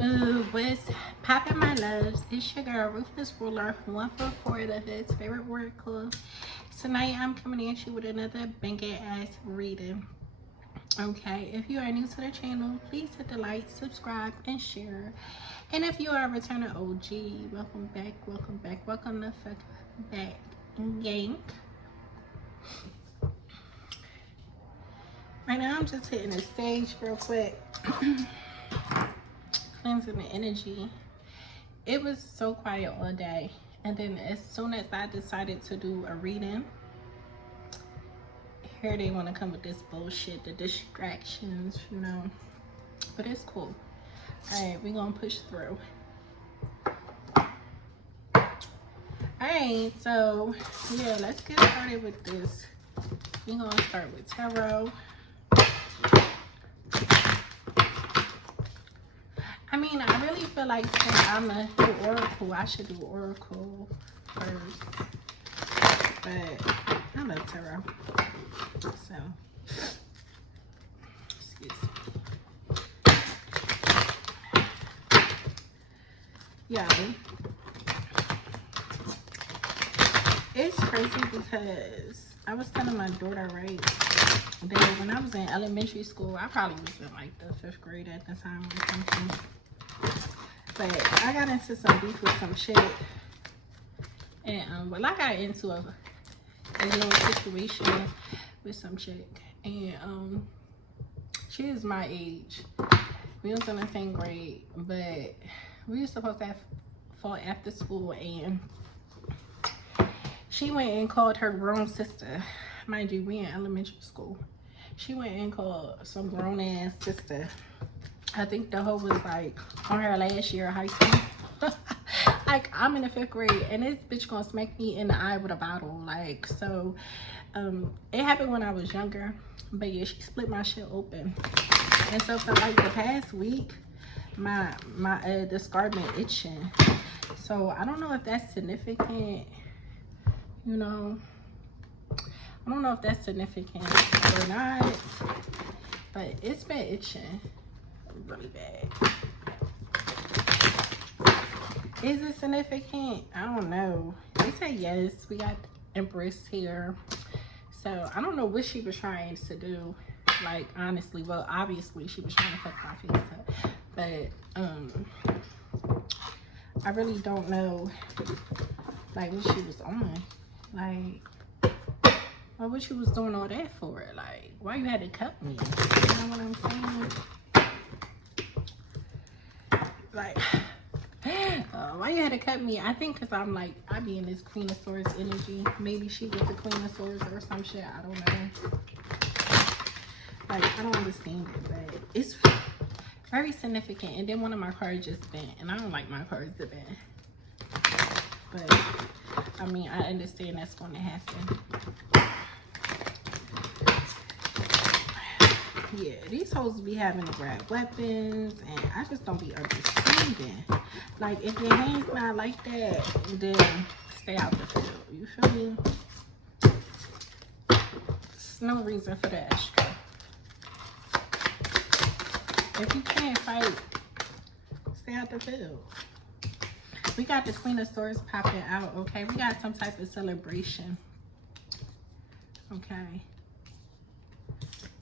What's poppin', my loves? It's your girl, Ruthless Ruler, 144, the hood's favorite oracle. Tonight, I'm coming at you with another banging ass reading. Okay, if you are new to the channel, please hit the like, subscribe, and share. And if you are a returning OG, welcome back, welcome back, welcome the fuck back, gang. Right now, I'm just hitting the stage real quick. Cleansing the energy. It was so quiet all day, and then as soon as I decided to do a reading, here they want to come with this bullshit, the distractions, you know, but it's cool. All right, we're gonna push through. All right, so yeah, let's get started with this. We're gonna start with tarot. I mean, I really feel like since I'm a do oracle, I should do oracle first. But I love tarot. So, excuse me. Yeah. It's crazy because I was telling my daughter, right, that when I was in elementary school, I probably was in like the 5th grade at the time or something. But I got into some beef with some shit. And well, I got into a little situation with some chick. And she is my age. We was in the same grade, but we were supposed to have fought after school, and she went and called her grown sister. Mind you, we in elementary school. She went and called some grown ass sister. I think the hoe was like on her last year of high school. Like, I'm in the 5th grade and this bitch gonna smack me in the eye with a bottle. Like, so it happened when I was younger, but yeah, she split my shit open. And so for like the past week, the scar been itching. So I don't know if that's significant, you know. I don't know if that's significant or not, but it's been itching really bad. Is it significant? I don't know. They say yes. We got Empress here. So I don't know what she was trying to do. Like, honestly, well, obviously she was trying to fuck my face up. But I really don't know like what she was on. Like, or what she was doing all that for. Like, why you had to cut me? You know what I'm saying? Like, why you had to cut me? I think because I'm like, I be in this Queen of Swords energy. Maybe she was the Queen of Swords or some shit. I don't know. Like, I don't understand it, but it's very significant. And then one of my cards just bent, and I don't like my cards to bend. But I mean, I understand that's going to happen. Yeah, these hoes be having to grab weapons, and I just don't be understanding. Like, if your hand's not like that, then stay out the field. You feel me? There's no reason for the extra. If you can't fight, stay out the field. We got the Queen of Swords popping out, okay? We got some type of celebration. Okay.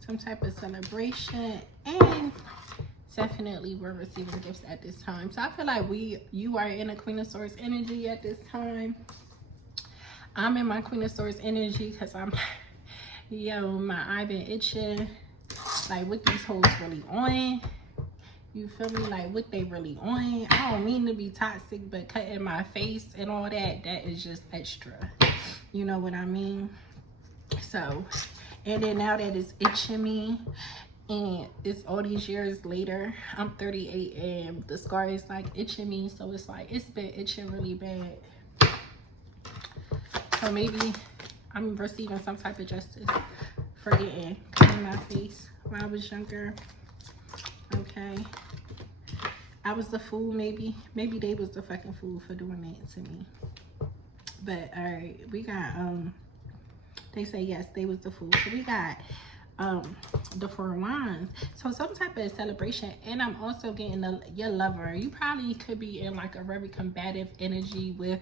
Some type of celebration, and definitely we're receiving gifts at this time. So I feel like you are in a Queen of Swords energy at this time. I'm in my Queen of Swords energy because I'm, yo, my eye been itching. Like, what these hoes really on? You feel me? Like, what they really on? I don't mean to be toxic, but cutting my face and all that, that is just extra. You know what I mean? So, and then now that it's itching me, and it's all these years later, I'm 38 and the scar is like itching me. So it's like, it's been itching really bad. So maybe I'm receiving some type of justice for getting cut in my face when I was younger. Okay. I was the fool, maybe. Maybe they was the fucking fool for doing that to me. But all right, we got, they say yes, they was the fool. So we got the Four of Wands. So some type of celebration. And I'm also getting your lover. You probably could be in like a very combative energy with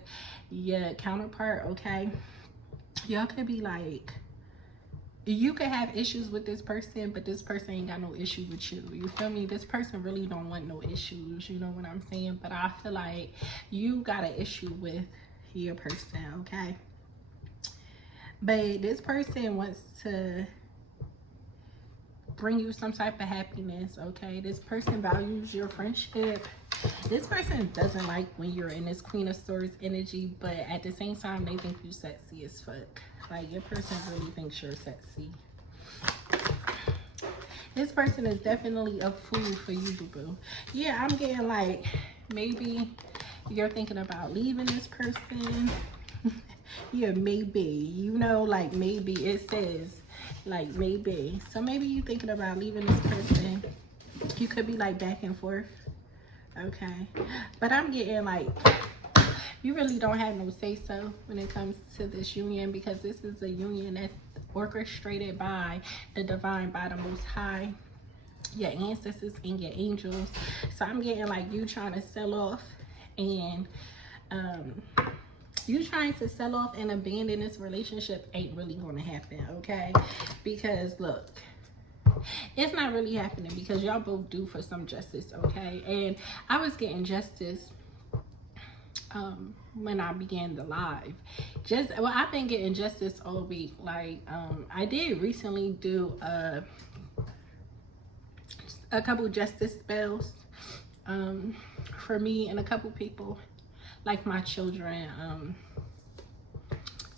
your counterpart, okay? Y'all could be like, you could have issues with this person, but this person ain't got no issue with you. You feel me? This person really don't want no issues. You know what I'm saying? But I feel like you got an issue with your person, okay? But this person wants to bring you some type of happiness, okay? This person values your friendship. This person doesn't like when you're in this Queen of Swords energy, but at the same time, they think you sexy as fuck. Like, your person really thinks you're sexy. This person is definitely a fool for you, boo-boo. Yeah, I'm getting like, maybe you're thinking about leaving this person. Yeah, maybe. You know, like, maybe. It says, like, maybe. So maybe you're thinking about leaving this person. You could be, like, back and forth. Okay. But I'm getting, like, you really don't have no say-so when it comes to this union, because this is a union that's orchestrated by the divine, by the Most High, your ancestors and your angels. So I'm getting like you trying to sell off, and you trying to sell off and abandon this relationship ain't really going to happen, okay? Because look, it's not really happening, because y'all both due for some justice, okay? And I was getting justice when I began the live. Well, I've been getting justice all week. Like, I did recently do a couple justice spells for me and a couple people, like my children.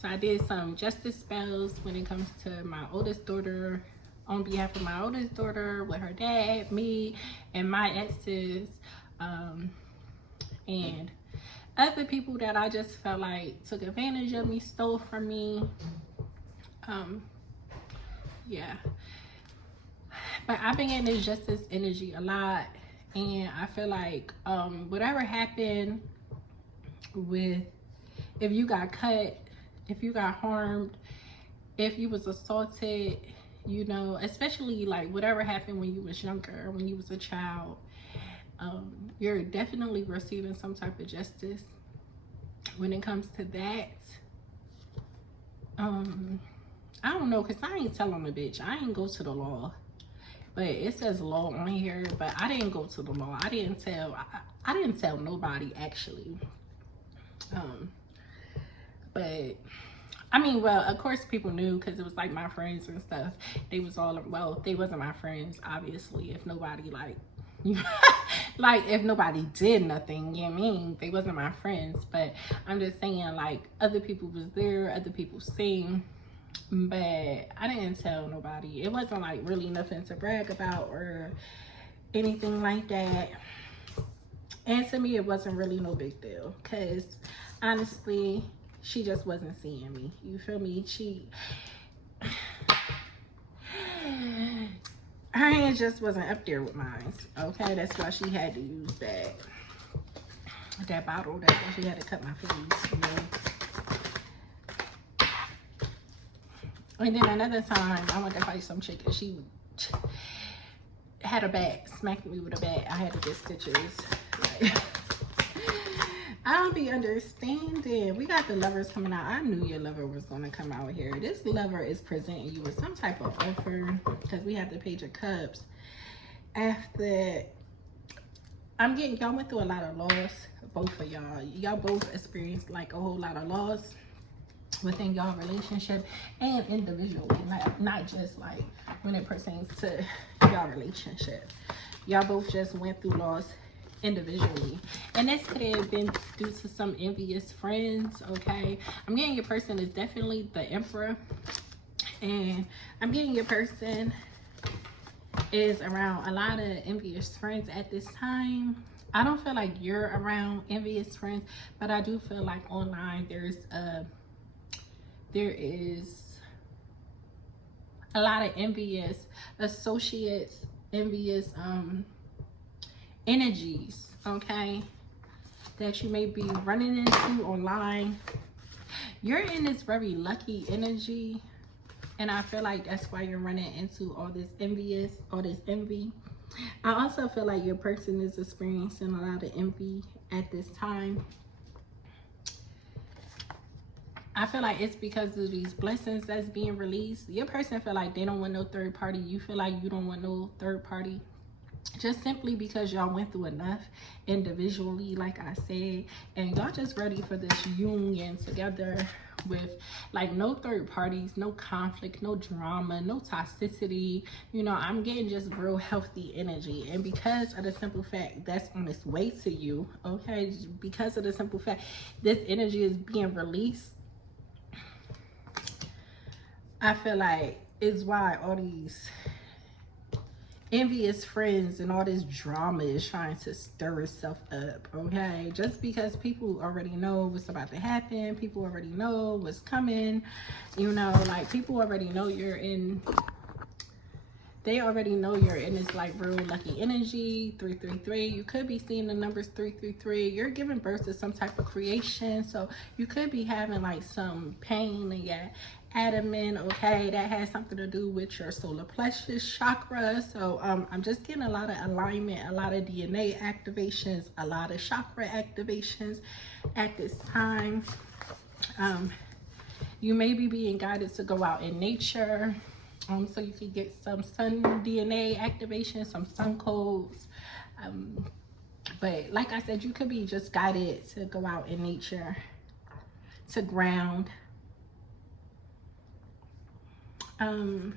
So I did some justice spells when it comes to my oldest daughter, on behalf of my oldest daughter, with her dad, me, and my exes, and other people that I just felt like took advantage of me, stole from me. Yeah. But I've been getting this justice energy a lot, and I feel like whatever happened with, if you got cut, if you got harmed, if you was assaulted, you know, especially like whatever happened when you was younger, when you was a child, you're definitely receiving some type of justice when it comes to that. I don't know, because I ain't telling a bitch. I ain't go to the law. But it says law on here, but I didn't go to the law. I didn't tell nobody, actually. But I mean, well, of course people knew, because it was like my friends and stuff. They was all, well, they wasn't my friends, obviously, if nobody like like if nobody did nothing, you know what I mean? They wasn't my friends. But I'm just saying, like, other people was there, other people seen, but I didn't tell nobody. It wasn't like really nothing to brag about or anything like that. And to me, it wasn't really no big deal, because honestly, she just wasn't seeing me. You feel me? Her hand just wasn't up there with mine, okay? That's why she had to use that bottle. That's why she had to cut my face, you know? And then another time, I went to fight some chick, and she had a bat, smacked me with a bat. I had to get stitches. Like, I don't be understanding. We got the lovers coming out. I knew your lover was going to come out here. This lover is presenting you with some type of offer, because we have the Page of Cups. After, I'm getting, y'all went through a lot of loss, both of y'all. Y'all both experienced like a whole lot of loss within y'all relationship and individually, not just like when it pertains to y'all relationship. Y'all both just went through loss individually, and this could have been due to some envious friends, okay? I'm getting your person is definitely the Emperor, and I'm getting your person is around a lot of envious friends at this time. I don't feel like you're around envious friends, but I do feel like online there is a lot of envious associates, envious energies, okay, that you may be running into online. You're in this very lucky energy, And I feel like that's why you're running into all this envy. I also feel like your person is experiencing a lot of envy at this time. I feel like it's because of these blessings that's being released. Your person feel like they don't want no third party. You feel like you don't want no third party. Just simply because y'all went through enough individually, like I said, and y'all just ready for this union together with like no third parties, no conflict, no drama, no toxicity. You know, I'm getting just real healthy energy. And because of the simple fact that's on its way to you, okay, because of the simple fact this energy is being released, I feel like is why all these envious friends and all this drama is trying to stir itself up, okay? Just because people already know what's about to happen, people already know what's coming, you know, like people already know they already know you're in this like real lucky energy. 333, you could be seeing the numbers 333. You're giving birth to some type of creation, so you could be having like some pain in your abdomen, okay? That has something to do with your solar plexus chakra. So I'm just getting a lot of alignment, a lot of DNA activations, a lot of chakra activations at this time. You may be being guided to go out in nature, so you can get some sun DNA activation, some sun codes. But like I said, you could be just guided to go out in nature, to ground. I'm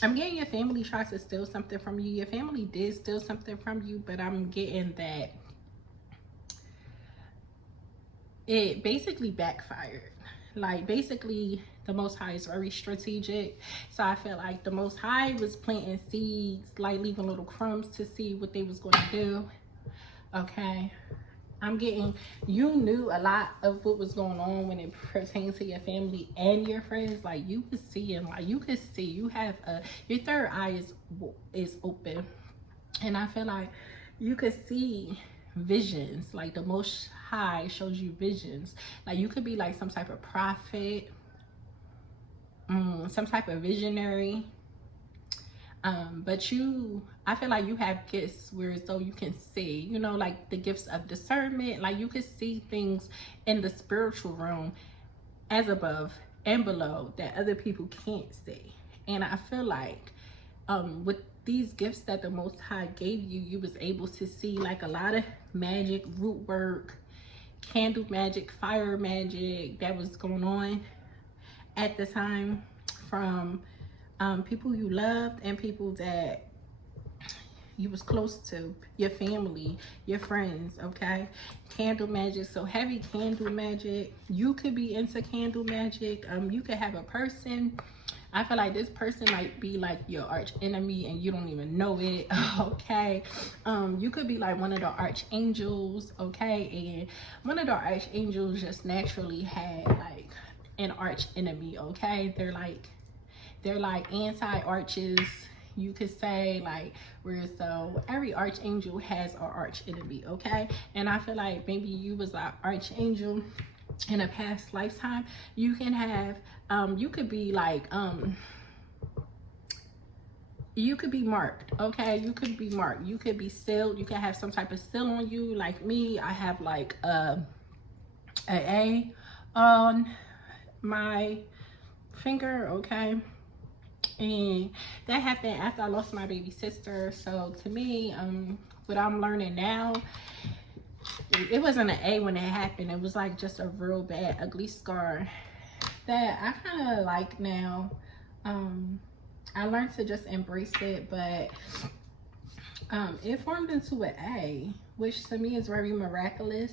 getting your family tries to steal something from you. Your family did steal something from you, but I'm getting that it basically backfired. Like basically the Most High is very strategic. So I feel like the Most High was planting seeds, like leaving little crumbs to see what they was going to do. Okay. I'm getting, you knew a lot of what was going on when it pertains to your family and your friends. Like you was seeing, like you could see, you have your third eye is open. And I feel like you could see visions. Like the Most High shows you visions. Like you could be like some type of prophet, some type of visionary. But I feel like you have gifts where so you can see, you know, like the gifts of discernment. Like you can see things in the spiritual realm as above and below that other people can't see. And I feel like with these gifts that the Most High gave you, you was able to see like a lot of magic, root work, candle magic, fire magic that was going on at the time from people you loved and people that you was close to, your family, your friends, okay? Candle magic, so heavy candle magic. You could be into candle magic. You could have a person. I feel like this person might be like your arch enemy and you don't even know it, okay? You could be like one of the archangels, okay? And one of the archangels just naturally had like an arch enemy, okay? They're like anti-arches, you could say, like where so every archangel has an arch enemy, okay? And I feel like maybe you was an archangel in a past lifetime. You can have you could be like you could be marked, okay? You could be marked, you could be sealed, you could have some type of seal on you. Like me, I have like an A on my finger, okay? And that happened after I lost my baby sister. So to me, what I'm learning now, it wasn't an A when it happened. It was like just a real bad, ugly scar that I kind of like now. I learned to just embrace it, but it formed into an A, which to me is very miraculous,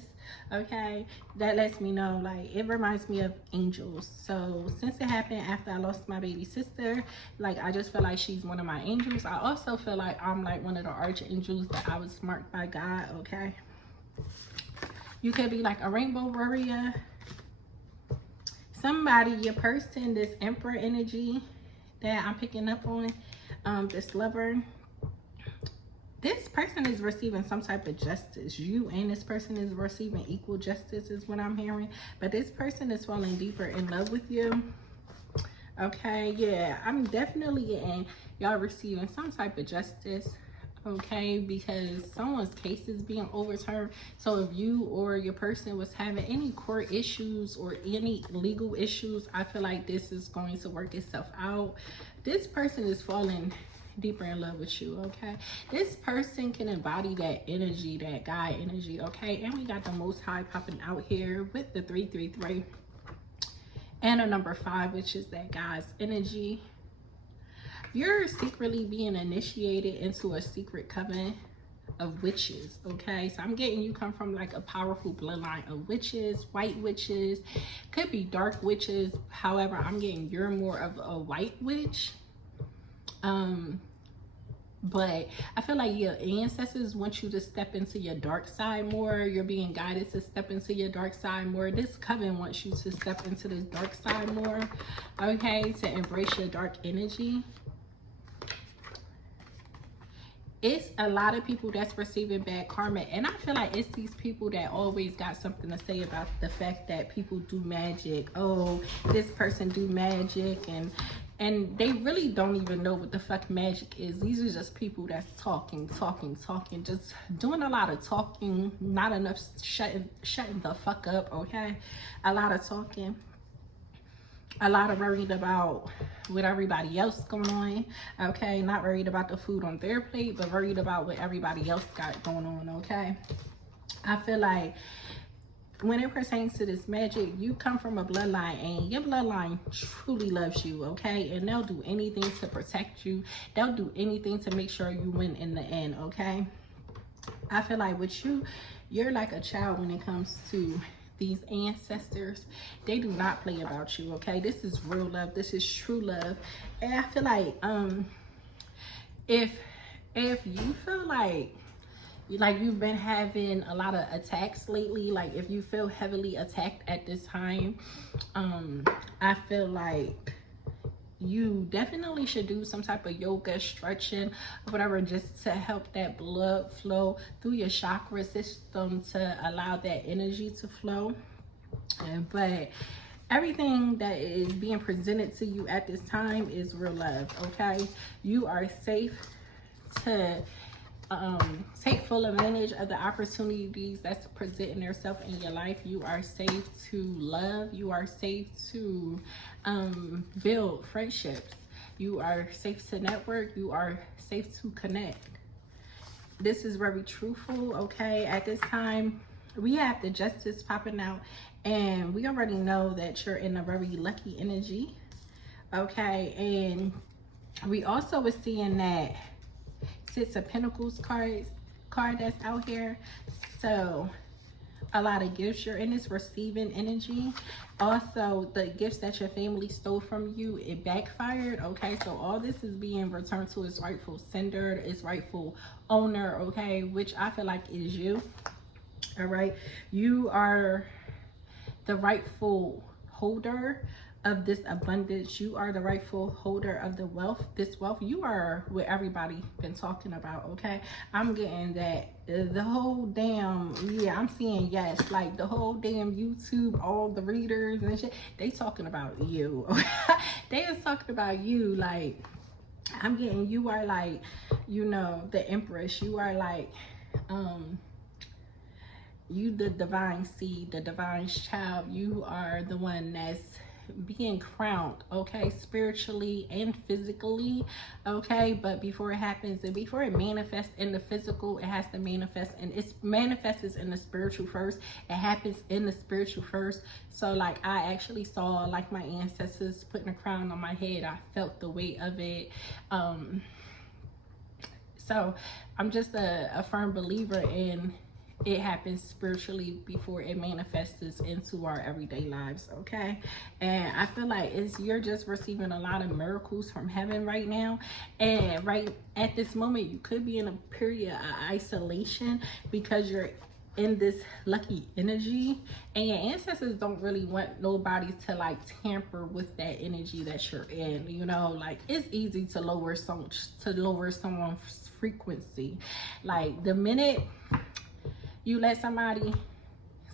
okay? That lets me know, like, it reminds me of angels. So since it happened after I lost my baby sister, like, I just feel like she's one of my angels. I also feel like I'm like one of the archangels that I was marked by God, okay? You could be like a rainbow warrior. Somebody, your person, this emperor energy that I'm picking up on, this lover, this person is receiving some type of justice. You and this person is receiving equal justice is what I'm hearing. But this person is falling deeper in love with you. Okay, yeah, I'm definitely getting y'all receiving some type of justice. Okay, because someone's case is being overturned. So if you or your person was having any court issues or any legal issues, I feel like this is going to work itself out. This person is falling deeper in love with you. Okay, this person can embody that energy, that guy energy. Okay, and we got the Most High popping out here with the 333 and a number 5, which is that guy's energy. You're secretly being initiated into a secret coven of witches. Okay, so I'm getting you come from like a powerful bloodline of witches, white witches, could be dark witches. However, I'm getting you're more of a white witch. But I feel like your ancestors want you to step into your dark side more. You're being guided to step into your dark side more. This coven wants you to step into this dark side more, okay, to embrace your dark energy. It's a lot of people that's receiving bad karma, and I feel like it's these people that always got something to say about the fact that people do magic. Oh, this person do magic, and they really don't even know what the fuck magic is. These are just people that's talking, just doing a lot of talking, not enough shutting the fuck up. Okay, a lot of talking, a lot of worried about what everybody else going on. Okay, not worried about the food on their plate, but worried about what everybody else got going on. Okay, I feel like when it pertains to this magic, you come from a bloodline and your bloodline truly loves you. Okay, and they'll do anything to protect you. They'll do anything to make sure you win in the end. Okay, I feel like with you, you're like a child when it comes to these ancestors. They do not play about you. Okay, this is real love, this is true love. And I feel like if you feel like you've been having a lot of attacks lately, like if you feel heavily attacked at this time, I feel like you definitely should do some type of yoga, stretching, whatever, just to help that blood flow through your chakra system to allow that energy to flow. But everything that is being presented to you at this time is real love. Okay, you are safe to take full advantage of the opportunities that's presenting themselves in your life. You are safe to love. You are safe to build friendships. You are safe to network. You are safe to connect. This is very truthful. Okay, at this time we have the Justice popping out, and we already know that you're in a very lucky energy. Okay, and we also was seeing that Six of Pentacles card that's out here. So a lot of gifts, you're in this receiving energy. Also, the gifts that your family stole from you, it backfired. Okay, so all this is being returned to its rightful sender, its rightful owner. Okay, which I feel like is you. All right, you are the rightful holder of this abundance. You are the rightful holder of the wealth. This wealth, you are what everybody been talking about. Okay, I'm getting that the whole damn, yeah, I'm seeing yes, like the whole damn YouTube, all the readers and shit, they talking about you. They is talking about you. Like, I'm getting, you are like, you know, the Empress. You are like you the divine seed, the divine child. You are the one that's being crowned, okay, spiritually and physically. Okay, but before it happens and before it manifests in the physical, it has to manifest, and it manifests in the spiritual first. It happens in the spiritual first. So like, I actually saw like my ancestors putting a crown on my head. I felt the weight of it. So I'm just a firm believer in it happens spiritually before it manifests into our everyday lives. Okay, and I feel like you're just receiving a lot of miracles from heaven right now. And right at this moment, you could be in a period of isolation because you're in this lucky energy, and your ancestors don't really want nobody to like tamper with that energy that you're in. You know, like, it's easy to lower someone's frequency. Like, the minute you let somebody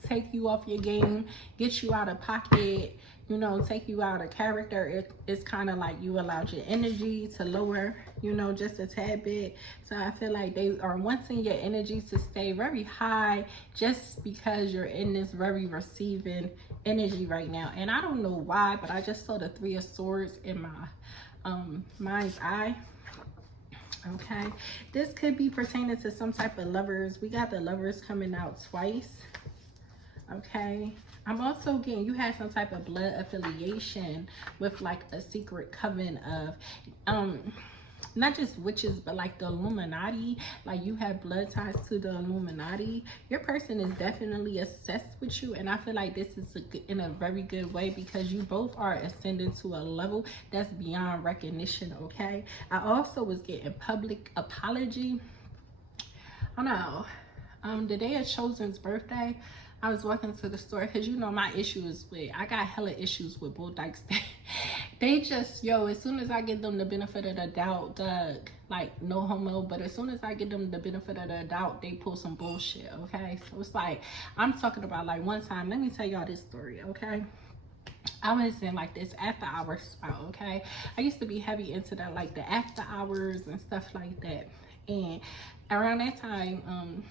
take you off your game, get you out of pocket, you know, take you out of character. It's kind of like you allowed your energy to lower, you know, just a tad bit. So I feel like they are wanting your energy to stay very high just because you're in this very receiving energy right now. And I don't know why, but I just saw the Three of Swords in my mind's eye. Okay, this could be pertaining to some type of lovers. We got the Lovers coming out twice. Okay, I'm also getting you had some type of blood affiliation with like a secret coven of not just witches, but like the Illuminati. Like you have blood ties to the Illuminati. Your person is definitely obsessed with you, and I feel like this is in a very good way because you both are ascending to a level that's beyond recognition. Okay, I also was getting public apology. I don't know. The day of Chosen's birthday, I was walking to the store because you know my issue is with, I got hella issues with Bull Dykes. They just, yo, as soon as I give them the benefit of the doubt, Doug, like no homo, but as soon as I give them the benefit of the doubt, they pull some bullshit, okay? So it's like, I'm talking about like one time, let me tell y'all this story, okay? I was in like this after hours spot, okay? I used to be heavy into that, like the after hours and stuff like that. And around that time,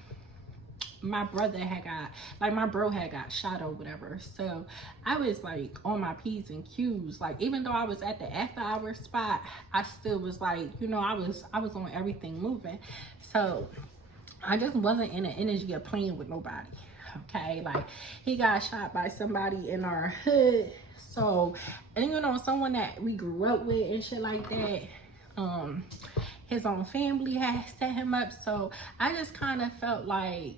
my brother had got, like my bro had got shot or whatever. So I was like on my P's and Q's. Like even though I was at the after hours spot, I still was like, you know, I was on everything moving. So I just wasn't in the energy of playing with nobody. Okay, like he got shot by somebody in our hood. So, and you know, someone that we grew up with and shit like that. His own family had set him up. So I just kind of felt like,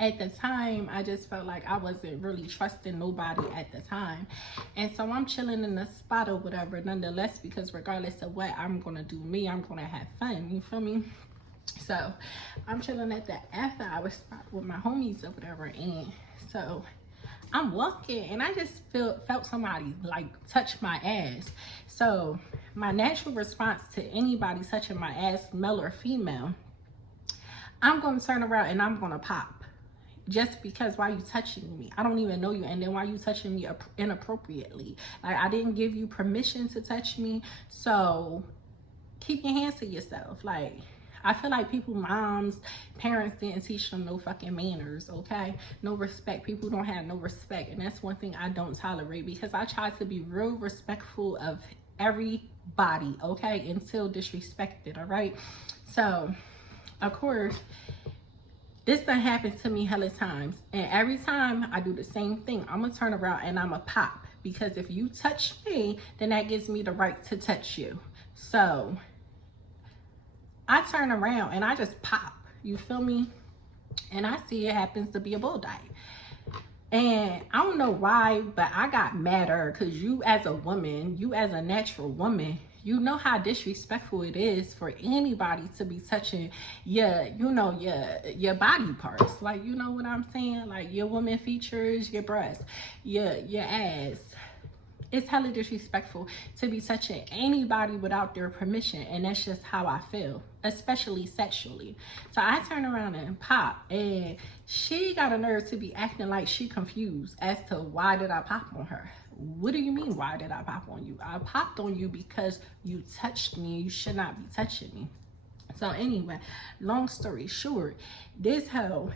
at the time, I just felt like I wasn't really trusting nobody at the time. And so I'm chilling in the spot or whatever, nonetheless, because regardless of what, I'm going to do me. I'm going to have fun. You feel me? So I'm chilling at the after hours spot with my homies or whatever. And so I'm walking and I just felt somebody like touch my ass. So my natural response to anybody touching my ass, male or female, I'm going to turn around and I'm going to pop. Just because why you touching me? I don't even know you, and then why you touching me inappropriately? Like I didn't give you permission to touch me, so keep your hands to yourself. Like I feel like people, moms, parents didn't teach them no fucking manners, okay? No respect. People don't have no respect, and that's one thing I don't tolerate because I try to be real respectful of everybody, okay, until disrespected, all right? So of course, this done happened to me hella times. And every time I do the same thing, I'm gonna turn around and I'm gonna pop. Because if you touch me, then that gives me the right to touch you. So I turn around and I just pop. You feel me? And I see it happens to be a Bull Dyke. And I don't know why, but I got madder because you as a woman, you as a natural woman, you know how disrespectful it is for anybody to be touching your, you know, your body parts. Like, you know what I'm saying? Like your woman features, your breasts, your ass. It's hella disrespectful to be touching anybody without their permission. And that's just how I feel, especially sexually. So I turn around and pop, and she got a nerve to be acting like she confused as to why did I pop on her. What do you mean, why did I pop on you? I popped on you because you touched me. You should not be touching me. So anyway, long story short, this hoe,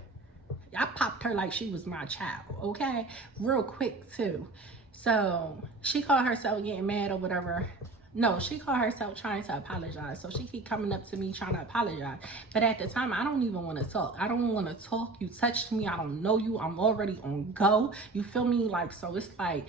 I popped her like she was my child, okay? Real quick too. So she called herself getting mad or whatever. No, she called herself trying to apologize. So she keep coming up to me trying to apologize. But at the time, I don't even want to talk. I don't want to talk. You touched me. I don't know you. I'm already on go. You feel me? Like, so it's like,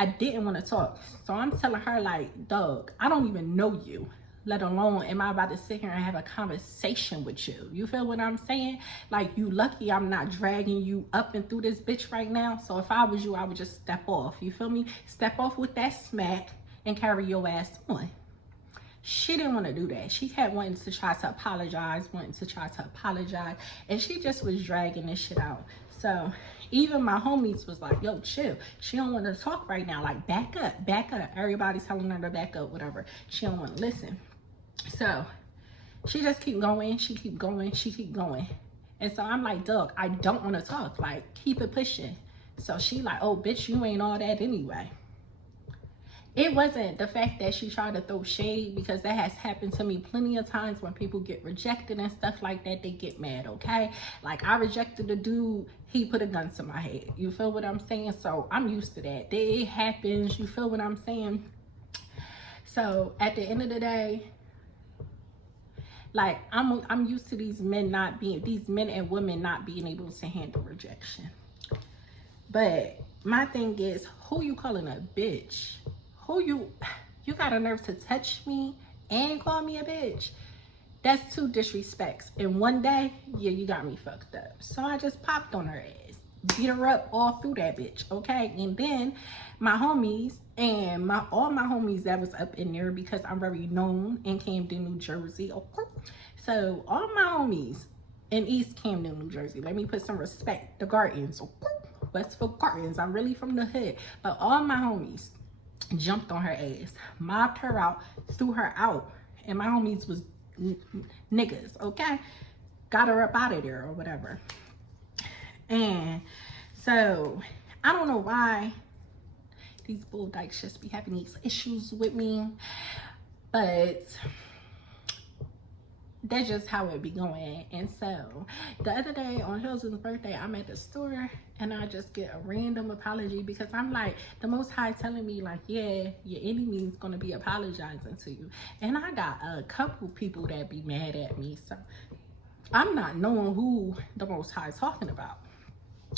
I didn't want to talk. So I'm telling her like, dog, I don't even know you, let alone am I about to sit here and have a conversation with you. You feel what I'm saying? Like, you lucky I'm not dragging you up and through this bitch right now. So if I was you, I would just step off. You feel me? Step off with that smack and carry your ass on. She didn't want to do that. She had wanted to try to apologize, and she just was dragging this shit out. So even my homies was like, yo, chill. She don't want to talk right now. Like, back up, back up. Everybody's telling her to back up, whatever. She don't want to listen. So she just keep going. She keep going. She keep going. And so I'm like, Doug, I don't want to talk. Like, keep it pushing. So she like, oh, bitch, you ain't all that anyway. it wasn't the fact that she tried to throw shade, because that has happened to me plenty of times. When people get rejected and stuff like that, they get mad, okay? Like, I rejected a dude, he put a gun to my head. You feel what I'm saying? So I'm used to that. It happens. You feel what I'm saying? So at the end of the day, like, I'm used to these men and women not being able to handle rejection. But my thing is, who you calling a bitch? You got a nerve to touch me and call me a bitch? That's 2 disrespects in one day. Yeah, you got me fucked up. So I just popped on her ass, beat her up all through that bitch, okay? And then my homies and all my homies that was up in there, because I'm very known in Camden, New Jersey. So all my homies in East Camden, New Jersey, let me put some respect. The Gardens, Westfield Gardens. I'm really from the hood, but all my homies jumped on her ass, mobbed her out, threw her out, and my homies was niggas, okay? Got her up out of there or whatever. And so I don't know why these bull dykes just be having these issues with me, but that's just how it be going. And so the other day on Hilton's birthday, I'm at the store and I just get a random apology, because I'm like, the Most High telling me like, yeah, your enemy's gonna be apologizing to you. And I got a couple people that be mad at me, so I'm not knowing who the Most High is talking about.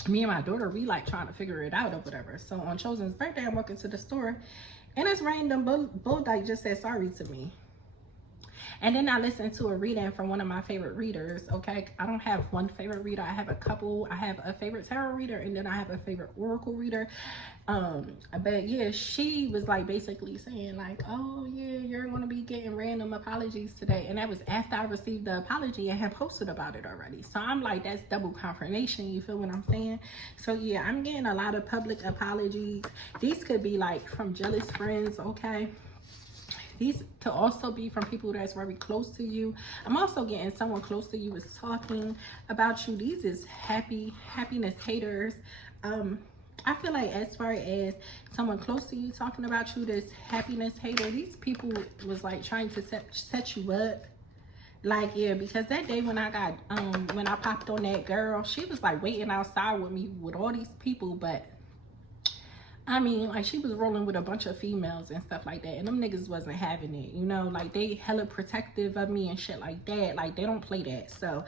Me and my daughter, we like trying to figure it out or whatever. So on Chosen's birthday, I'm walking to the store and this random bull dyke just said sorry to me. And then I listened to a reading from one of my favorite readers, okay? I don't have one favorite reader. I have a couple. I have a favorite tarot reader, and then I have a favorite oracle reader. But yeah, she was like basically saying like, oh yeah, you're going to be getting random apologies today. And that was after I received the apology and had posted about it already. So I'm like, that's double confirmation. You feel what I'm saying? So yeah, I'm getting a lot of public apologies. These could be like from jealous friends, okay? These to also be from people that's very close to you. I'm also getting someone close to you is talking about you. These is happiness haters. I feel like as far as someone close to you talking about you, this happiness hater, these people was like trying to set you up. Like, yeah, because that day when I got when I popped on that girl, she was like waiting outside with me with all these people, but I mean, like, she was rolling with a bunch of females and stuff like that, and them niggas wasn't having it, you know? Like, they hella protective of me and shit like that. Like, they don't play that. So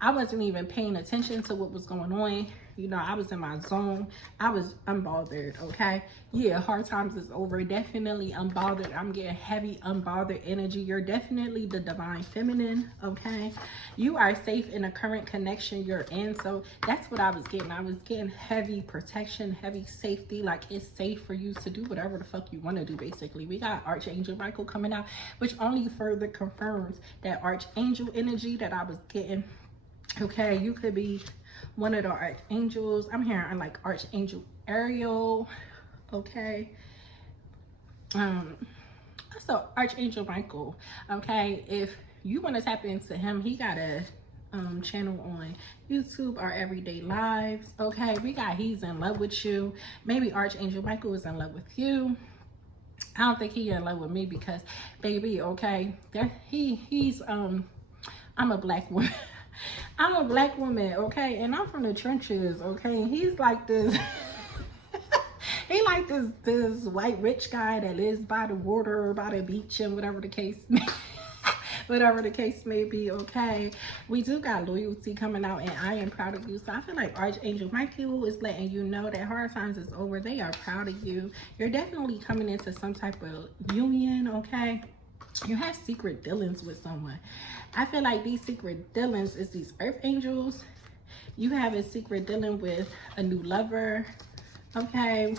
I wasn't even paying attention to what was going on. You know, I was in my zone. I was unbothered, okay? Yeah, hard times is over. Definitely unbothered. I'm getting heavy unbothered energy. You're definitely the divine feminine, okay? You are safe in a current connection you're in. So that's what I was getting. I was getting heavy protection, heavy safety. Like, it's safe for you to do whatever the fuck you want to do, basically. We got Archangel Michael coming out, which only further confirms that Archangel energy that I was getting. Okay, you could be one of the archangels. I'm hearing like Archangel Ariel. Okay. So Archangel Michael. Okay, if you want to tap into him, he got a channel on YouTube, Our Everyday Lives. Okay, we got He's in Love with You. Maybe Archangel Michael is in love with you. I don't think he's in love with me because, baby, okay, he's I'm a black woman. I'm a black woman, okay, and I'm from the trenches, okay, and he's like this he like this white rich guy that lives by the water or by the beach and whatever the case may be, okay. We do got loyalty coming out, and I am proud of you. So I feel like Archangel Michael is letting you know that hard times is over. They are proud of you. You're definitely coming into some type of union, okay. You have secret dealings with someone. I feel like these secret dealings is these earth angels. You have a secret dealing with a new lover, okay.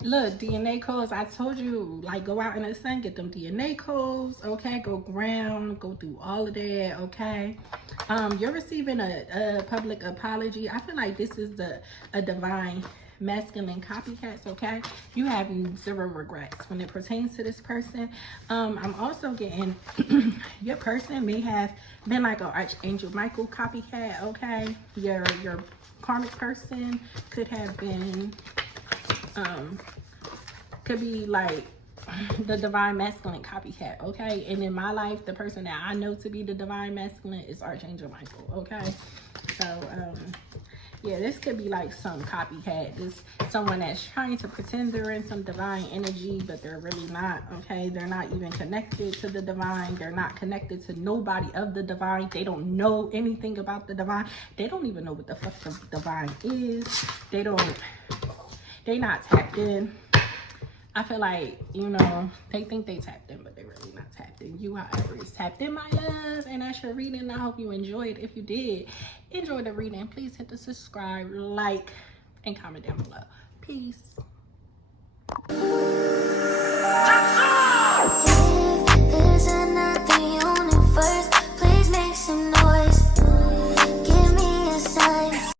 Look, DNA codes, I told you, like, go out in the sun, get them DNA codes, okay. Go ground, go through all of that, okay. You're receiving a public apology. I feel like this is a divine masculine copycats, okay. You have 0 regrets when it pertains to this person. I'm also getting your person may have been like an Archangel Michael copycat, okay. Your karmic person could have been could be like the divine masculine copycat, okay? And in my life, the person that I know to be the divine masculine is Archangel Michael, okay? So, yeah, this could be like some copycat. This someone that's trying to pretend they're in some divine energy, but they're really not, okay? They're not even connected to the divine. They're not connected to nobody of the divine. They don't know anything about the divine. They don't even know what the fuck the divine is. They not tapped in. I feel like, you know, they think they tapped in, but they're really not tapped in. You, however, is tapped in, my love. And that's your reading. I hope you enjoyed. If you did enjoy the reading, please hit the subscribe, like, and comment down below. Peace.